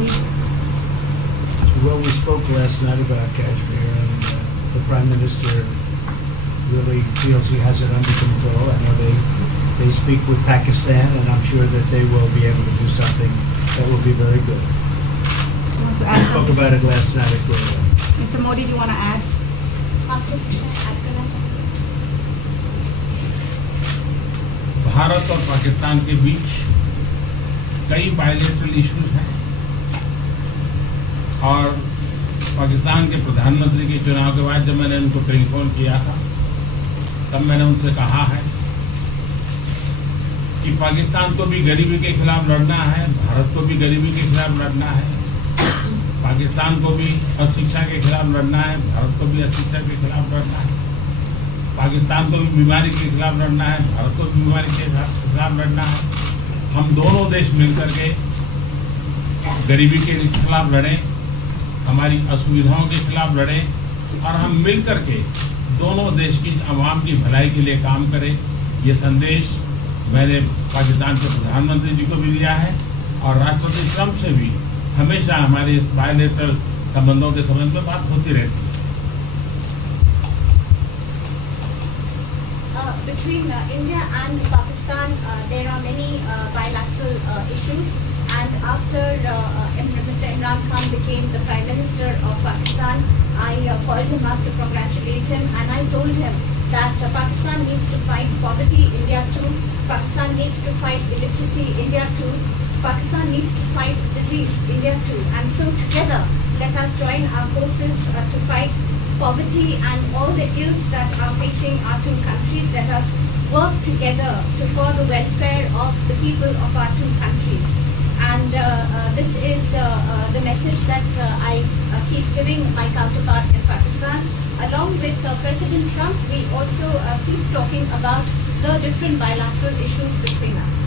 please. Well, we spoke last night about Kashmir, and the Prime Minister really feels he has it under control. I know they speak with Pakistan, and I'm sure that they will be able to do something that will be very good. You want to We add spoke something? about it last night at Guerrero. Mr. Modi, do you want to add? Bharat और पाकिस्तान के बीच कई bilateral issues हैं और पाकिस्तान के प्रधानमंत्री के चुनाव के बाद जब मैंने उनको टेलीफोन किया था तब मैंने उनसे कहा है कि पाकिस्तान को भी गरीबी के खिलाफ लड़ना है, भारत को भी गरीबी के खिलाफ लड़ना है, पाकिस्तान को भी अशिक्षा के खिलाफ लड़ना है, भारत को भी अशिक्षा के खिलाफ लड़ना है, पाकिस्तान को भी बीमारी के खिलाफ लड़ना है, भारत को भी बीमारी के खिलाफ लड़ना है। हम दोनों देश मिलकर के गरीबी के खिलाफ लड़ें, हमारी असुविधाओं के खिलाफ लड़ें और हम मिलकर के दोनों देश की आवाम की भलाई के लिए काम करें। ये संदेश मैंने पाकिस्तान के प्रधानमंत्री जी को भी दिया है और राष्ट्रपति ट्रंप से भी हमेशा हमारे इस बायलैटरल संबंधों के संबंध में बात होती रहती है। Between India and Pakistan, there are many bilateral issues. And after Mr. Imran Khan became the Prime Minister of Pakistan, I called him up to congratulate him, and I told him that Pakistan needs to fight poverty, India too. Pakistan needs to fight illiteracy, India too. Pakistan needs to fight disease, India too. And so together, let us join our forces to fight poverty and all the ills that are facing our two countries. Let us work together for the welfare of the people of our two countries. And this is the message that I keep giving my counterpart in Pakistan. Along with President Trump, we also keep talking about the different bilateral issues between us.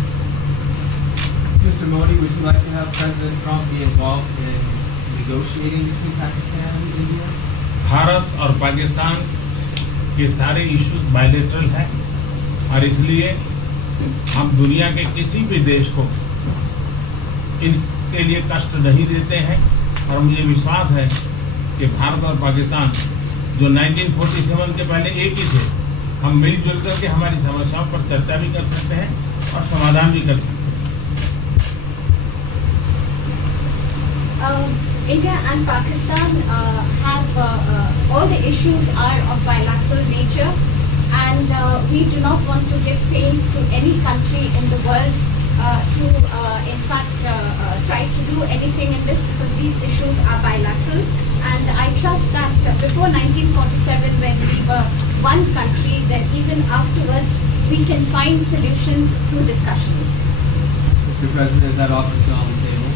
Mr. Modi, would you like to have President Trump be involved in negotiating between Pakistan and India? Bharat और पाकिस्तान के सारे issues bilateral हैं और इसलिए हम दुनिया के किसी भी देश को इनके लिए कष्ट नहीं देते हैं और मुझे विश्वास है कि भारत और पाकिस्तान जो 1947 के पहले एक ही थे, हम मिलजुल करके हमारी समस्याओं पर चर्चा भी कर सकते हैं और समाधान भी कर सकते हैं। India and Pakistan have all the issues are of bilateral nature, and we do not want to give pains to any country in the world to in fact try to do anything in this, because these issues are bilateral. And I trust that before 1947, when we were one country, then even afterwards we can find solutions through discussions. Mr. President, is that offer still on the table?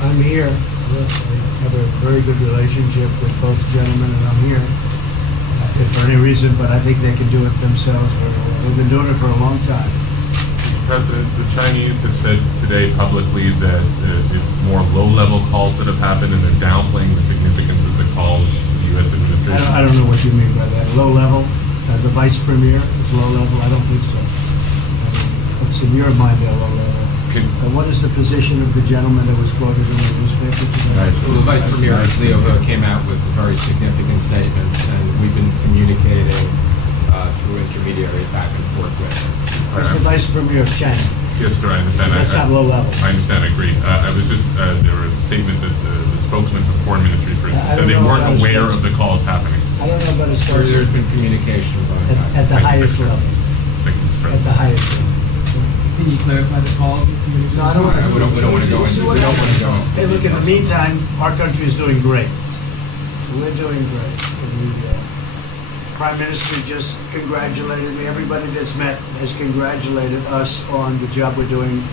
I'm here. I have a very good relationship with both gentlemen, and I'm here if for any reason, but I think they can do it themselves very well. They've been doing it for a long time. President, the Chinese have said today publicly that it's more low-level calls that have happened, and they're downplaying the significance of the calls the U.S. administration. I don't know what you mean by that. Low level? The vice premier is low level? I don't think so. What's in your mind, they're low level? What is the position of the gentleman that was quoted in the newspaper today? Well, the Vice Premier, Leo Ho, came out with very significant statements, and we've been communicating through intermediaries back and forth with him. It's the Vice Premier of China. Yes, sir, I understand. That's not low level. I understand, I agree. I was just, there was a statement that the spokesman for the Foreign Ministry, for instance, said they weren't aware of the calls happening. I don't know about his There's been communication at the highest level. Thank you, Mr. At the President. highest level. Can you clarify the calls? No, I don't want to. We don't want to go into. We don't want to go into. Hey, look, in the meantime, our country is doing great. We're doing great. And the Prime Minister just congratulated me. Everybody that's met has congratulated us on the job we're doing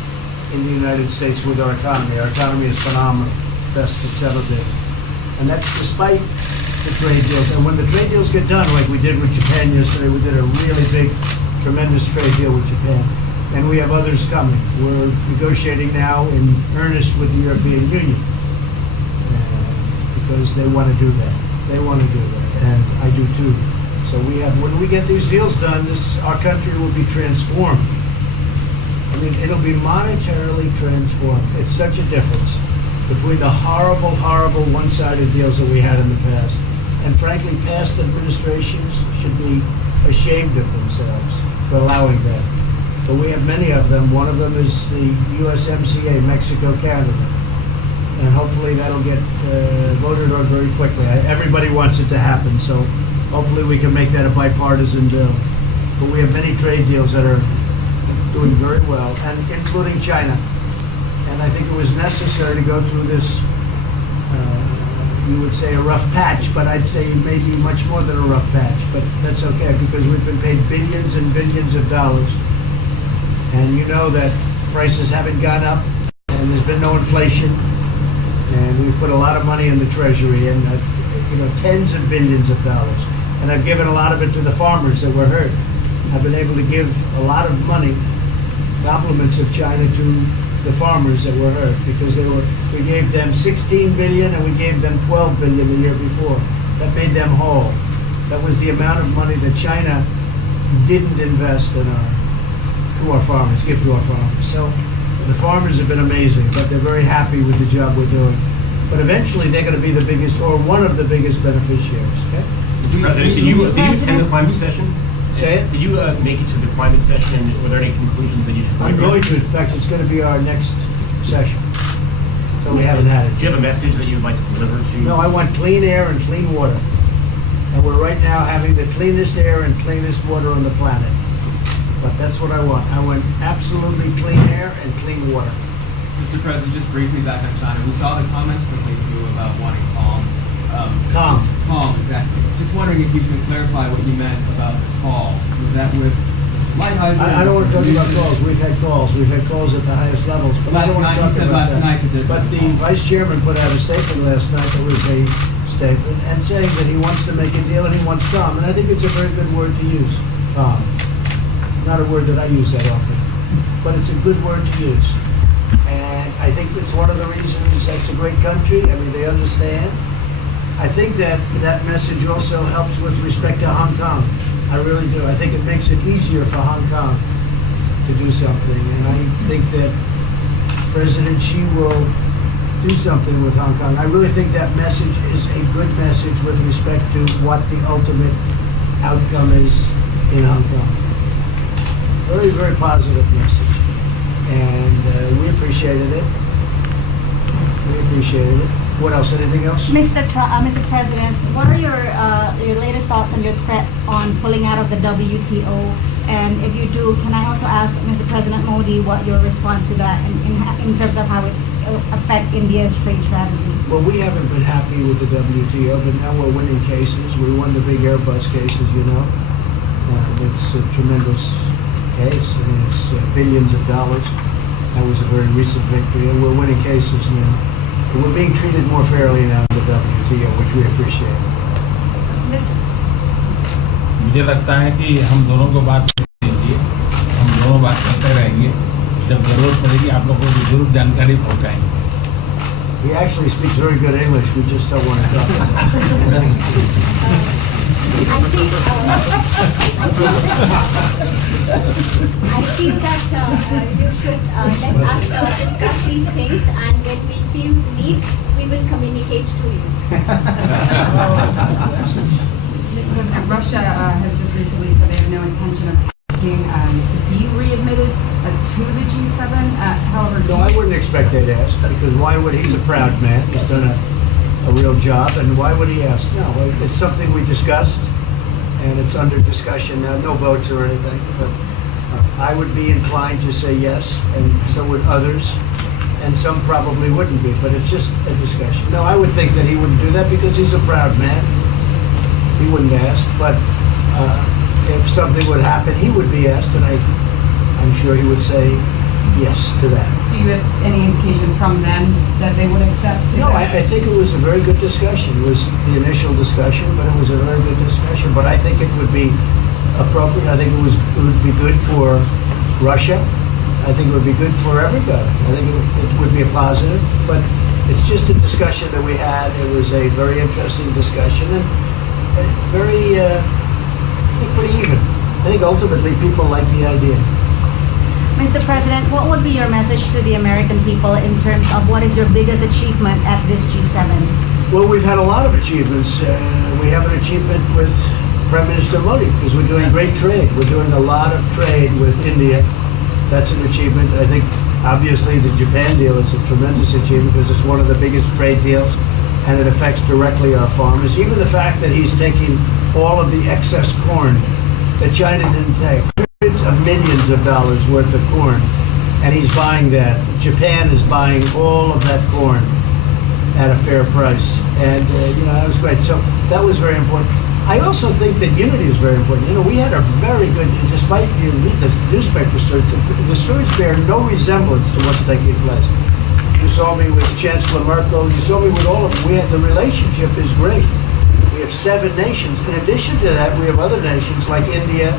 in the United States with our economy. Our economy is phenomenal, best it's ever been. And that's despite the trade deals. And when the trade deals get done, like we did with Japan yesterday, we did a really big, tremendous trade deal with Japan. And we have others coming. We're negotiating now in earnest with the European Union because they want to do that. They want to do that, and I do too. So we have. When we get these deals done, our country will be transformed. I mean, it'll be monetarily transformed. It's such a difference. between the horrible, horrible one-sided deals that we had in the past. And frankly, past administrations should be ashamed of themselves for allowing that. But we have many of them. One of them is the USMCA, Mexico-Canada. And hopefully that'll get voted on very quickly. Everybody wants it to happen, so hopefully we can make that a bipartisan bill. But we have many trade deals that are doing very well, and including China. And I think it was necessary to go through this, you would say a rough patch, but I'd say maybe much more than a rough patch. But that's okay, because we've been paid billions and billions of dollars. And you know that prices haven't gone up, and there's been no inflation. And we've put a lot of money in the Treasury, and tens of billions of dollars. And I've given a lot of it to the farmers that were hurt. I've been able to give a lot of money, compliments of China, to the farmers that were hurt, because we gave them 16 billion and we gave them 12 billion the year before. That made them whole. That was the amount of money that China didn't invest in to our farmers, give to our farmers. So the farmers have been amazing, but they're very happy with the job we're doing. But eventually they're going to be the biggest, or one of the biggest beneficiaries. Okay? Mr. President, did you attend the climate session? Say it? Did you make it to the climate session? Were there any conclusions that you should I'm going to. In fact, it's going to be our next session. So we haven't had it. Do you have a message that you would like to deliver to? No, I want clean air and clean water. And we're right now having the cleanest air and cleanest water on the planet. But that's what I want. I want absolutely clean air and clean water. Mr. President, just briefly back on China, we saw the comments from you about wanting calm. Calm, exactly. Just wondering if you can clarify what you meant about the call. Was that with lighthearted? I don't want to talk about calls. We've had calls. We've had calls at the highest levels. But I don't want to talk about that. But the Vice Chairman put out a statement last night that was a statement, and saying that he wants to make a deal and he wants calm. And I think it's a very good word to use, calm. Not a word that I use that often, but it's a good word to use. And I think it's one of the reasons that's a great country. I mean, they understand. I think that message also helps with respect to Hong Kong. I really do. I think it makes it easier for Hong Kong to do something. And I think that President Xi will do something with Hong Kong. I really think that message is a good message with respect to what the ultimate outcome is in Hong Kong. Very, very positive message. And we appreciated it. We appreciated it. What else? Anything else? Mr. President, what are your latest thoughts on your threat on pulling out of the WTO? And if you do, can I also ask Mr. President Modi what your response to that in terms of how it will affect India's trade strategy? Well, we haven't been happy with the WTO, but now we're winning cases. We won the big Airbus cases, you know. It's a tremendous case. I mean, it's billions of dollars. That was a very recent victory, and we're winning cases now. And we're being treated more fairly now in the WTO, which we appreciate. मुझे लगता है कि हम दोनों को बात कीजिए, हम दोनों बात करते रहेंगे. जब जरूरत पड़ेगी आप लोगों को जरूर जानकारी पहुंचाएंगे. He actually speaks very good English. We just don't want to talk about it. I think that you should let us discuss these things, and when we feel the need, we will communicate to you. Mr. President, Russia has just recently said they have no intention of asking to be readmitted to the G7. However, No, I wouldn't expect they'd ask, because why would he's a proud man. He's done a real job, and why would he ask? No, it's something we discussed, and it's under discussion now. No votes or anything, but I would be inclined to say yes, and so would others, and some probably wouldn't be, but it's just a discussion. No, I would think that he wouldn't do that because he's a proud man. He wouldn't ask, but if something would happen, he would be asked, and I'm sure he would say yes to that. do you have any indication from them that they would accept? No, I think it was a very good discussion. It was the initial discussion, but it was a very good discussion. But I think it would be appropriate. I think it would be good for Russia. I think it would be good for everybody. I think it would be a positive. But it's just a discussion that we had. It was a very interesting discussion and very even. I think ultimately people like the idea. Mr. President, what would be your message to the American people in terms of what is your biggest achievement at this G7? Well, we've had a lot of achievements. We have an achievement with Prime Minister Modi because we're doing great trade. We're doing a lot of trade with India. That's an achievement. I think, obviously, the Japan deal is a tremendous achievement because it's one of the biggest trade deals and it affects directly our farmers. Even the fact that he's taking all of the excess corn that China didn't take, hundreds of millions of dollars worth of corn, and he's buying that. Japan is buying all of that corn at a fair price, and that was great. So that was very important. I also think that unity is very important. We had a very good, despite you read the newspaper stories, the stories bear no resemblance to what's taking place. You saw me with Chancellor Merkel. You saw me with all of them. The relationship is great. We have 7 nations. In addition to that, we have other nations like India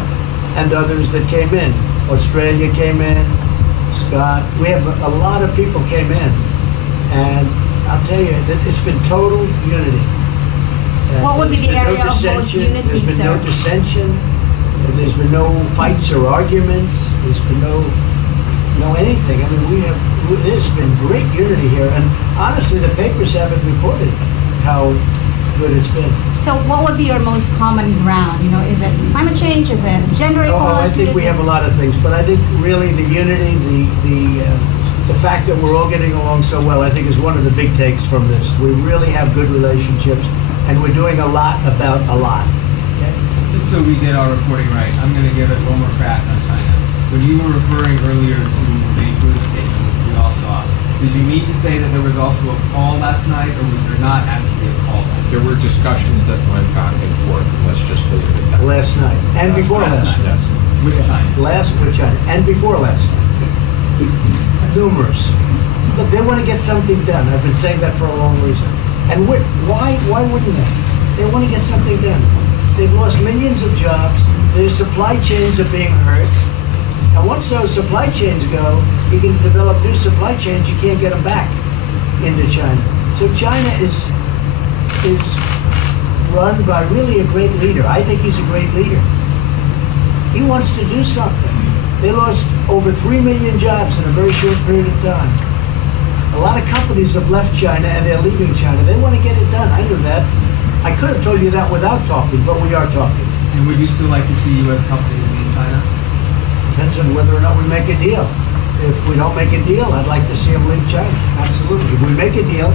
and others that came in. Australia came in, Scott. We have a lot of people came in. And I'll tell you, that it's been total unity. What would be the area of most unity, There's been no dissension. There's been no fights or arguments. There's been no anything. I mean, there's been great unity here. And honestly, the papers haven't reported how good it's been. So what would be your most common ground? Is it climate change? Is it gender equality? I think we have a lot of things, but I think really the unity, the fact that we're all getting along so well, I think is one of the big takes from this. We really have good relationships, and we're doing a lot about a lot. Okay. Just so we get our reporting right, I'm going to give it one more crack on China. When you were referring earlier to the Buddha statement, which we all saw, did you mean to say that there was also a call last night, or was there not actually a call last night? There were discussions that went back and forth. Let's just leave it at that. Last night, and before last night. Yes. With China? With China, and before last night. Numerous. Look, they want to get something done. I've been saying that for a long reason. And why wouldn't they? They want to get something done. They've lost millions of jobs. Their supply chains are being hurt. And once those supply chains go, you can develop new supply chains. You can't get them back into China. So China is run by really a great leader. I think he's a great leader. He wants to do something. They lost over 3 million jobs in a very short period of time. A lot of companies have left China and they're leaving China. They want to get it done. I knew that. I could have told you that without talking, but we are talking. And would you still like to see U.S. companies leave China? Depends on whether or not we make a deal. If we don't make a deal, I'd like to see them leave China. Absolutely. If we make a deal,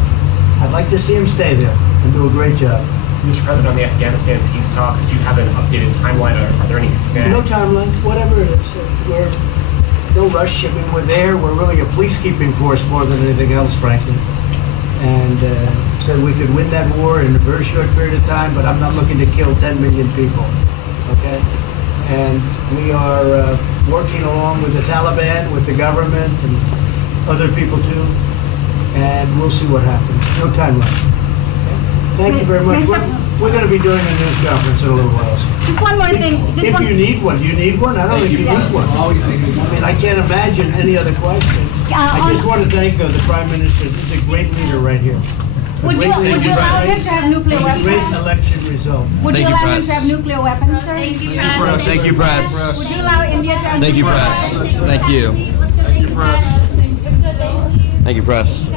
I'd like to see them stay there and do a great job. Mr. President, on the Afghanistan peace talks, do you have an updated timeline? Are there any snags? No timeline, whatever it is. We're no rush. I mean, we're there. We're really a peacekeeping force more than anything else, frankly. And said we could win that war in a very short period of time, but I'm not looking to kill 10 million people. Okay? And we are working along with the Taliban, with the government, and other people too. And we'll see what happens. No timeline. Thank you very much. We're going to be doing a news conference in a little while. Just one more thing. If you need one, you need one? I don't think you need one. I mean, I can't imagine any other question. I just want to thank the Prime Minister. He's a great leader right here. Would you allow him to have nuclear weapons? Great election result. Would you allow him to have nuclear weapons, sir? Thank you, press. Thank you, press. Would you allow India to have Thank you, nuclear press. weapons? Thank you. Thank you, press. Thank you, press.